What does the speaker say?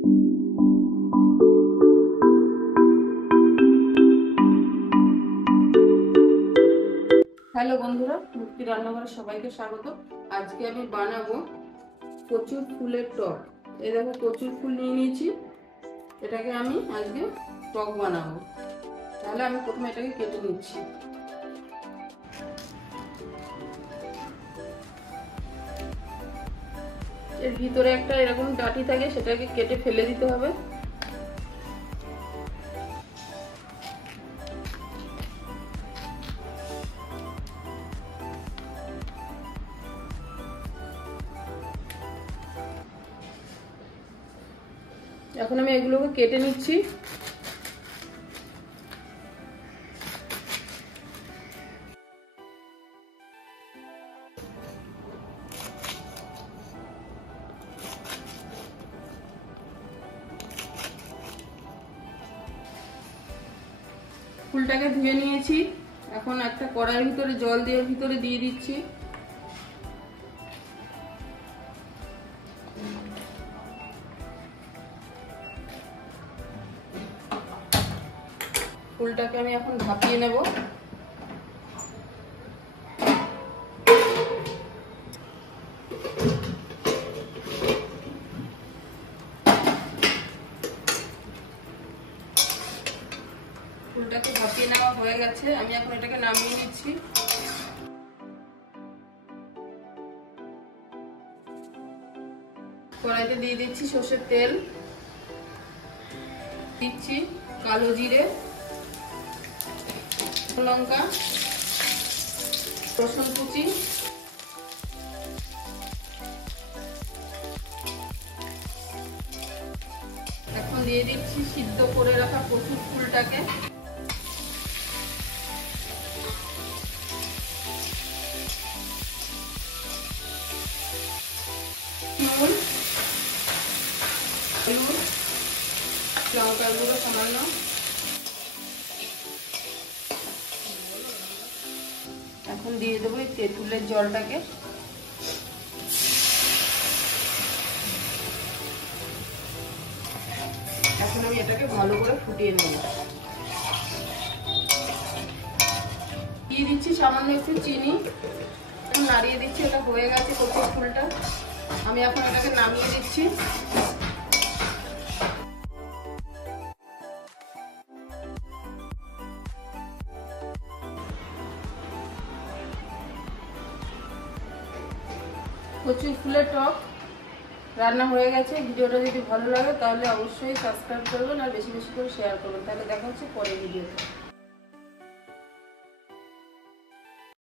Hello বন্ধুরা, মুক্তি রান্নাঘরে সবাইকে স্বাগত। আজকে আমি বানাবো কচুর ফুলের টক। এই দেখো কচুর ফুল নিয়ে নিয়েছি, এটাকে আমি আজকে টক বানাবো। তাহলে আমি প্রথমে এটাকে কেটে নিচ্ছি। এর ভিতরে একটা এরকম ডাঁটি থাকে, সেটাকে কেটে ফেলে দিতে হবে। এখন আমি এগুলোকে কেটে নিচ্ছি। ফুলটাকে ধুয়ে নিয়েছি, এখন একটা কড়াইয়ের ভিতরে জল দিয়ে ভিতরে দিয়ে দিচ্ছি। ফুলটাকে আমি এখন ভাপিয়ে নেব। ফুলটাকে ভাপিয়ে নেওয়া হয়ে গেছে, আমি এখন এটাকে নামিয়ে নিচ্ছি। কড়াইতে দিয়ে দিচ্ছি সর্ষের তেল, দিচ্ছি কালো জিরে, লঙ্কা, রসুন কুচি, এখন দিয়ে দিচ্ছি সিদ্ধ করে রাখা কচুর ফুলটাকে। নুন, হলুদ, লঙ্কার গুঁড়ো সামান্য, এখন দিয়ে দেবো এই তেঁতুলের জলটাকে। এখন আমি এটাকে ভালো করে ফুটিয়ে নেব। দিয়ে দিচ্ছি সামান্য একটু চিনি, নাড়িয়ে দিচ্ছি। এটা হয়ে গেছে কচুর ফুলটা, আমি এখন এটাকে নামিয়ে দিচ্ছি। কচুর ফুলের টক রান্না হয়ে গেছে। ভিডিওটা যদি ভালো লাগে তাহলে অবশ্যই সাবস্ক্রাইব করবেন আর বেশি বেশি করে শেয়ার করবেন। তাহলে দেখা হচ্ছে পরের ভিডিওতে।